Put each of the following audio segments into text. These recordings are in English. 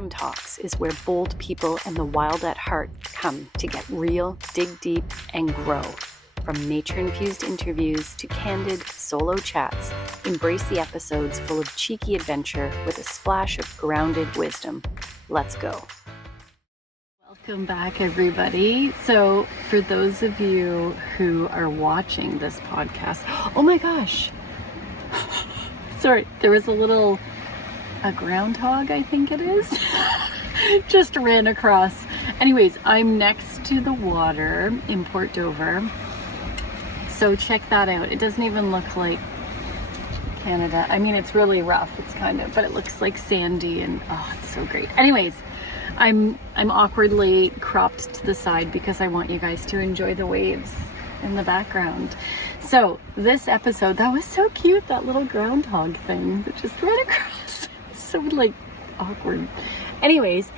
Gram Talks is where bold people and the wild at heart come to get real, dig deep, and grow. From nature-infused interviews to candid solo chats, embrace the episodes full of cheeky adventure with a splash of grounded wisdom. Let's go. Welcome back, everybody. So for those of you who are watching this podcast, oh my gosh, sorry, there was a groundhog, I think it is, just ran across. Anyways, I'm next to the water in Port Dover. So check that out. It doesn't even look like Canada. I mean, it's really rough. It's kind of, but it looks like sandy and oh, it's so great. Anyways, I'm awkwardly cropped to the side because I want you guys to enjoy the waves in the background. So this episode, that was so cute, that little groundhog thing that just ran across. So like awkward. Anyways,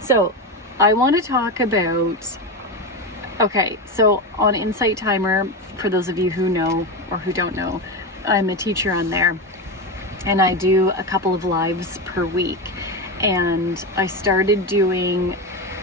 so I want to talk about, okay, so on Insight Timer, for those of you who know or who don't know, I'm a teacher on there and I do a couple of lives per week. And I started doing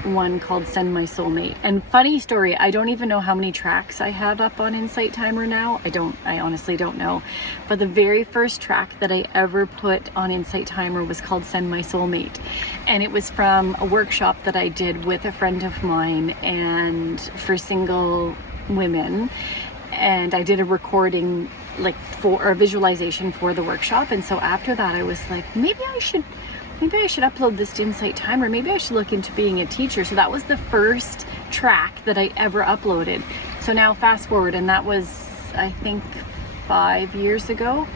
one called Send My Soulmate. And funny story, I don't even know how many tracks I have up on Insight Timer now. I honestly don't know. But the very first track that I ever put on Insight Timer was called Send My Soulmate. And it was from a workshop that I did with a friend of mine and for single women. And I did a recording for a visualization for the workshop. And so after that, I was like, maybe I should upload this to Insight Timer. Maybe I should look into being a teacher. So that was the first track that I ever uploaded. So now fast forward, and that was, I think, 5 years ago,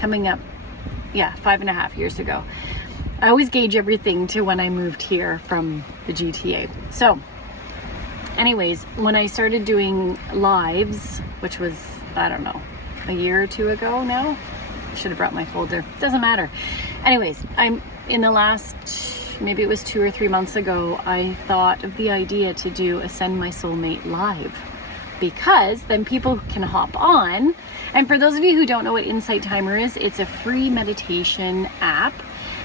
coming up. Yeah, 5.5 years ago. I always gauge everything to when I moved here from the GTA. So anyways, when I started doing lives, which was, I don't know, a year or two ago now, I should have brought my folder. Doesn't matter. Anyways, I'm in the last, maybe it was 2 or 3 months ago, I thought of the idea to do a Send My Soulmate live, because then people can hop on. And for those of you who don't know what Insight Timer is, it's a free meditation app.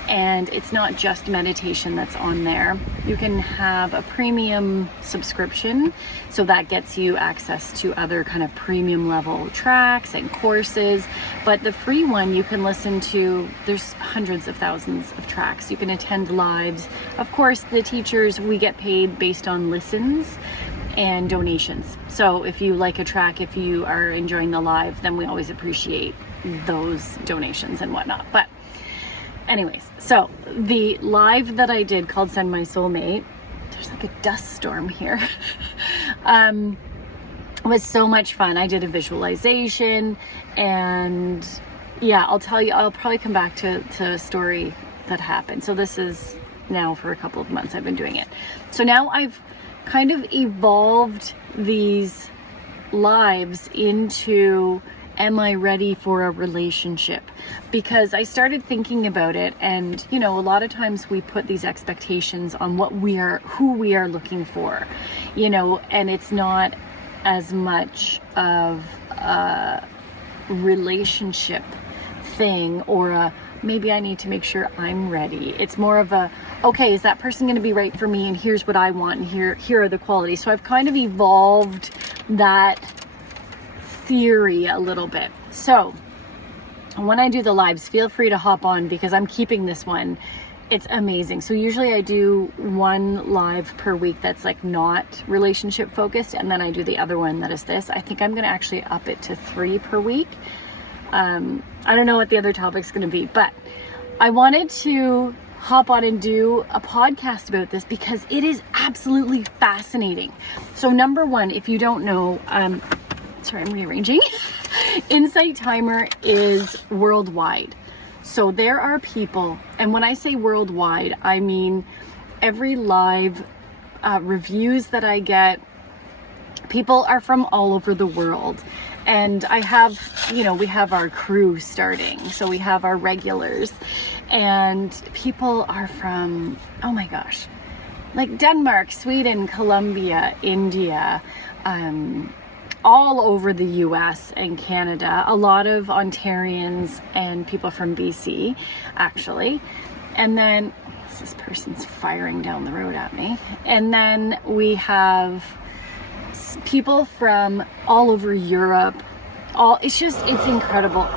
And it's not just meditation that's on there. You can have a premium subscription, so that gets you access to other kind of premium level tracks and courses. But the free one you can listen to, there's hundreds of thousands of tracks. You can attend lives. Of course, the teachers, we get paid based on listens and donations. So if you like a track, if you are enjoying the live, then we always appreciate those donations and whatnot. But anyways, so the live that I did called Send My Soulmate, there's like a dust storm here, was so much fun. I did a visualization, and yeah, I'll tell you, I'll probably come back to a story that happened. So this is now for a couple of months I've been doing it. So now I've kind of evolved these lives into, am I ready for a relationship? Because I started thinking about it, and a lot of times we put these expectations on who we are looking for, and it's not as much of a relationship thing or maybe I need to make sure I'm ready. It's more of okay, is that person going to be right for me? And here's what I want, and here are the qualities. So I've kind of evolved that theory a little bit. So when I do the lives, feel free to hop on, because I'm keeping this one. It's amazing. So usually I do one live per week that's not relationship focused, and then I do the other one that is this. I think I'm going to actually up it to 3 per week. I don't know what the other topic's going to be, but I wanted to hop on and do a podcast about this because it is absolutely fascinating. So number one, if you don't know, sorry, I'm rearranging. Insight Timer is worldwide. So there are people, and when I say worldwide, I mean every live reviews that I get, people are from all over the world. And I have, we have our crew starting. So we have our regulars, and people are from, oh my gosh, like Denmark, Sweden, Colombia, India, all over the US and Canada, a lot of Ontarians and people from BC, actually. And then This person's firing down the road at me. And then we have people from all over Europe. It's incredible.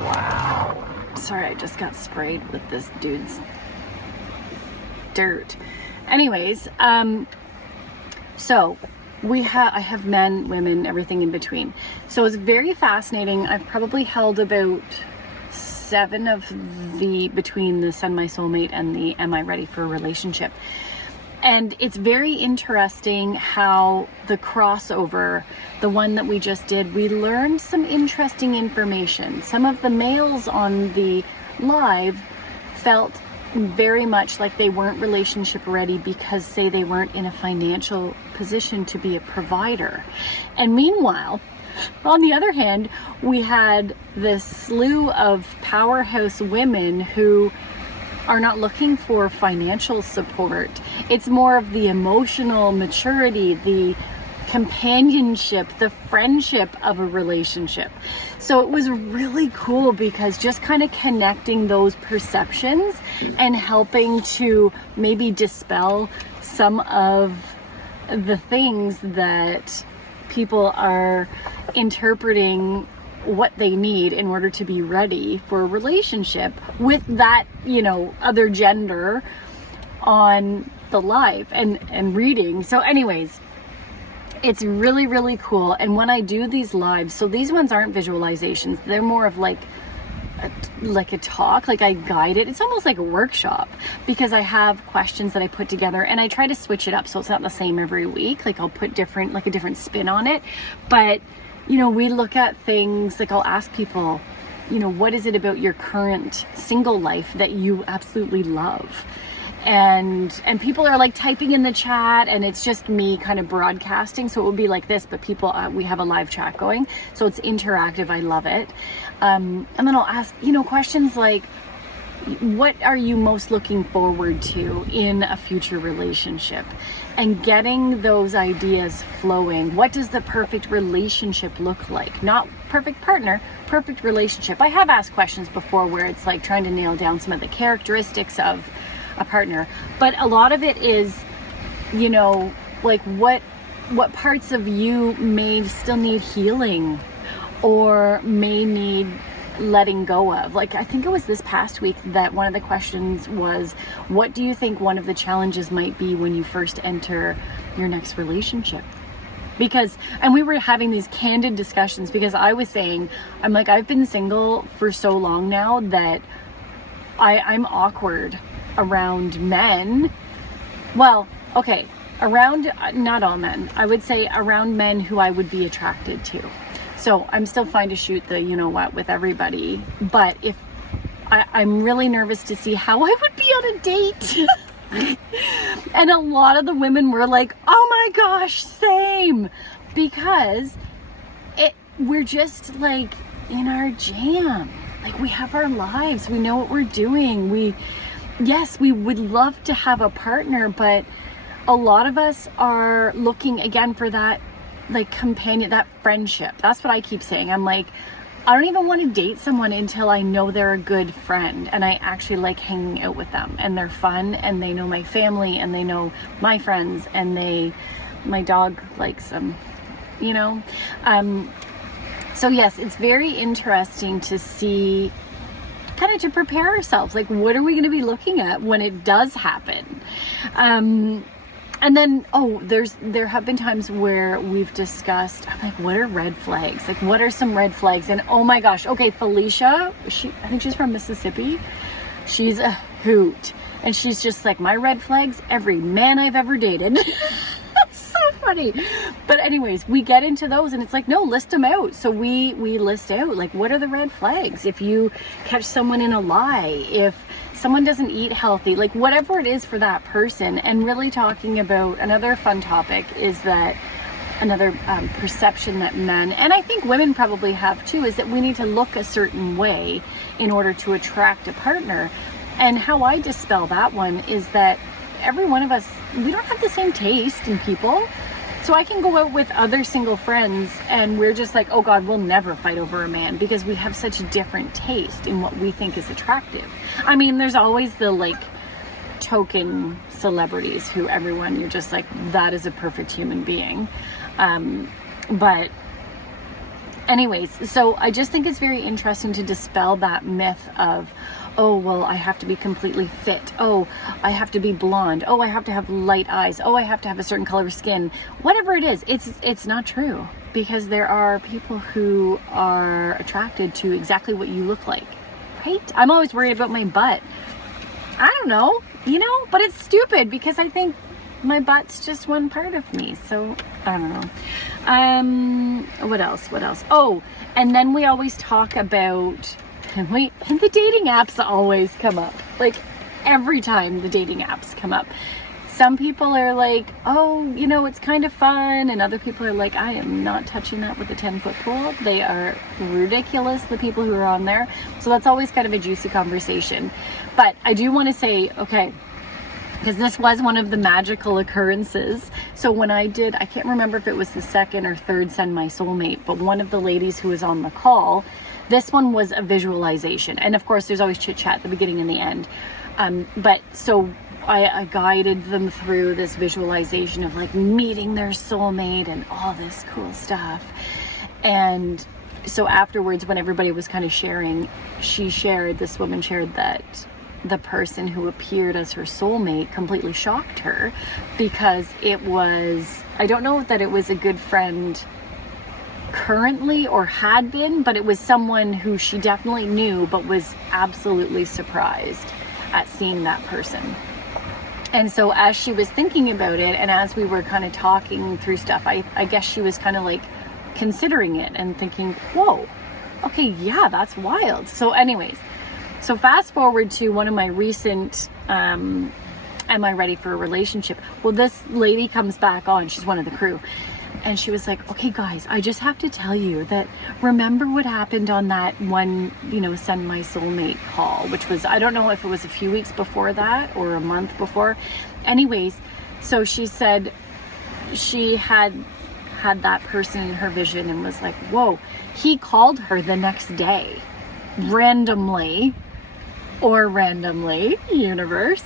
Wow. Sorry, I just got sprayed with this dude's dirt. Anyways, so I have men, women, everything in between. So it's very fascinating. I've probably held about 7 of between the Send My Soulmate and the Am I Ready for a Relationship. And it's very interesting how the crossover, the one that we just did, we learned some interesting information. Some of the males on the live felt very much like they weren't relationship ready because, say, they weren't in a financial position to be a provider. And meanwhile, on the other hand, we had this slew of powerhouse women who are not looking for financial support. It's more of the emotional maturity, the companionship, the friendship of a relationship. So it was really cool because just kind of connecting those perceptions and helping to maybe dispel some of the things that people are interpreting what they need in order to be ready for a relationship with that, other gender on the live and reading. So anyways, it's really, really cool. And when I do these lives, so these ones aren't visualizations, they're more of like a talk, like I guide it. It's almost like a workshop because I have questions that I put together and I try to switch it up so it's not the same every week. Like I'll put a different spin on it. But we look at things like I'll ask people, what is it about your current single life that you absolutely love? And people are like typing in the chat and it's just me kind of broadcasting. So it would be like this, but people, we have a live chat going. So it's interactive. I love it. And then I'll ask, questions like, what are you most looking forward to in a future relationship? And getting those ideas flowing. What does the perfect relationship look like? Not perfect partner, perfect relationship. I have asked questions before where it's like trying to nail down some of the characteristics of a partner. But a lot of it is, like what parts of you may still need healing or may need letting go of. Like I think it was this past week that one of the questions was, what do you think one of the challenges might be when you first enter your next relationship? And we were having these candid discussions because I was saying, I'm like, I've been single for so long now that I'm awkward around men. Well, okay, around, not all men, I would say around men who I would be attracted to. So I'm still fine to shoot the with everybody, but if I'm really nervous to see how I would be on a date. And a lot of the women were like, oh my gosh, same, because we're just like in our jam. Like we have our lives, we know what we're doing. Yes, we would love to have a partner, but a lot of us are looking again for that like companion, that friendship. That's what I keep saying. I'm like, I don't even want to date someone until I know they're a good friend and I actually like hanging out with them and they're fun and they know my family and they know my friends and my dog likes them, So yes, it's very interesting to see, kind of to prepare ourselves. Like, what are we going to be looking at when it does happen? And then, there have been times where we've discussed, I'm like, what are red flags? Like, what are some red flags? And oh my gosh, okay, Felicia, I think she's from Mississippi. She's a hoot. And she's just like, my red flags, every man I've ever dated. That's so funny. But anyways, we get into those and it's like, no, list them out. So we list out, like, what are the red flags? If you catch someone in a lie, if someone doesn't eat healthy, like whatever it is for that person. And really talking about another fun topic is that another perception that men, and I think women probably have too, is that we need to look a certain way in order to attract a partner. And how I dispel that one is that every one of us, we don't have the same taste in people. So I can go out with other single friends and we're just like, oh God, we'll never fight over a man because we have such different taste in what we think is attractive. I mean, there's always the like token celebrities who everyone, you're just like, that is a perfect human being. But anyways, so I just think it's very interesting to dispel that myth of, oh, well, I have to be completely fit. Oh, I have to be blonde. Oh, I have to have light eyes. Oh, I have to have a certain color skin. Whatever it is, it's not true, because there are people who are attracted to exactly what you look like, right? I'm always worried about my butt. I don't know, but it's stupid because I think my butt's just one part of me. So I don't know. What else? Oh, and then we always talk about, and the dating apps always come up. Like every time the dating apps come up, some people are like, oh, it's kind of fun. And other people are like, I am not touching that with a 10-foot pole. They are ridiculous, the people who are on there. So that's always kind of a juicy conversation. But I do want to say, okay, because this was one of the magical occurrences. So when I can't remember if it was the second or third Send My Soulmate, but one of the ladies who was on the call, this one was a visualization. And of course, there's always chit chat at the beginning and the end. But so I guided them through this visualization of like meeting their soulmate and all this cool stuff. And so afterwards, when everybody was kind of sharing, this woman shared that the person who appeared as her soulmate completely shocked her, because I don't know that it was a good friend currently or had been, but it was someone who she definitely knew, but was absolutely surprised at seeing that person. And so as she was thinking about it, and as we were kind of talking through stuff, I guess she was kind of like considering it and thinking, whoa, okay, yeah, that's wild. So anyways, so fast forward to one of my recent, am I ready for a relationship? Well, this lady comes back on, she's one of the crew. And she was like, okay, guys, I just have to tell you that, remember what happened on that one, Send My Soulmate call, which was, I don't know if it was a few weeks before that or a month before. Anyways, so she said she had that person in her vision and was like, whoa, he called her the next day, randomly, universe.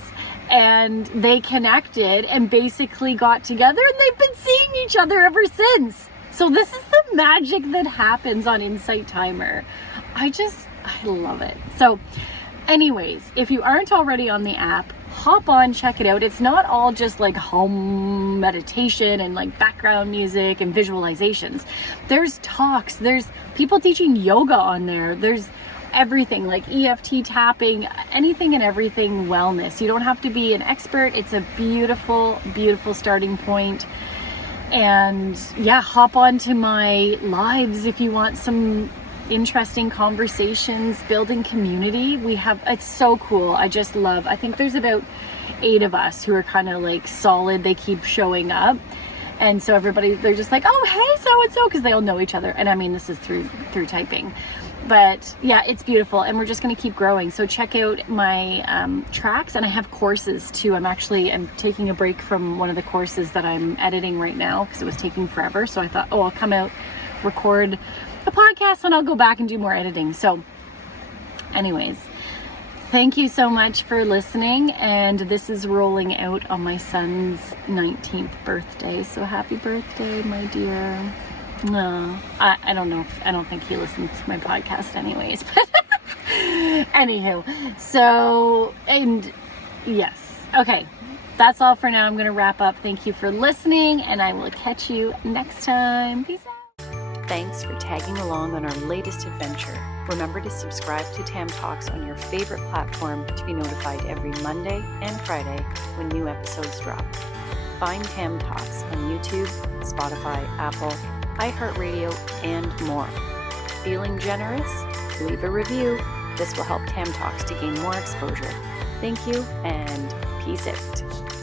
And they connected and basically got together, and they've been seeing each other ever since. So this is the magic that happens on Insight Timer. I love it. So anyways, if you aren't already on the app, hop on, check it out. It's not all just like home meditation and like background music and visualizations. There's talks, there's people teaching yoga on there. There's everything like EFT tapping, anything and everything wellness. You don't have to be an expert. It's a beautiful, beautiful starting point. And yeah, hop onto my lives if you want some interesting conversations, building community. It's so cool. I think there's about 8 of us who are kind of like solid. They keep showing up. And so they're just like, oh, hey, so-and-so, because they all know each other. And I mean, this is through typing. But yeah, it's beautiful, and we're just going to keep growing. So check out my tracks, and I have courses too. I'm taking a break from one of the courses that I'm editing right now because it was taking forever. So I thought, I'll come out, record a podcast, and I'll go back and do more editing. So anyways, thank you so much for listening. And this is rolling out on my son's 19th birthday. So happy birthday, my dear. No, I don't know. I don't think he listens to my podcast anyways. But anywho, so, and yes. Okay, that's all for now. I'm going to wrap up. Thank you for listening, and I will catch you next time. Peace out. Thanks for tagging along on our latest adventure. Remember to subscribe to Tam Talks on your favorite platform to be notified every Monday and Friday when new episodes drop. Find Tam Talks on YouTube, Spotify, Apple, iHeartradio, and more. Feeling generous? Leave a review. This will help Tam Talks to gain more exposure. Thank you, and peace out.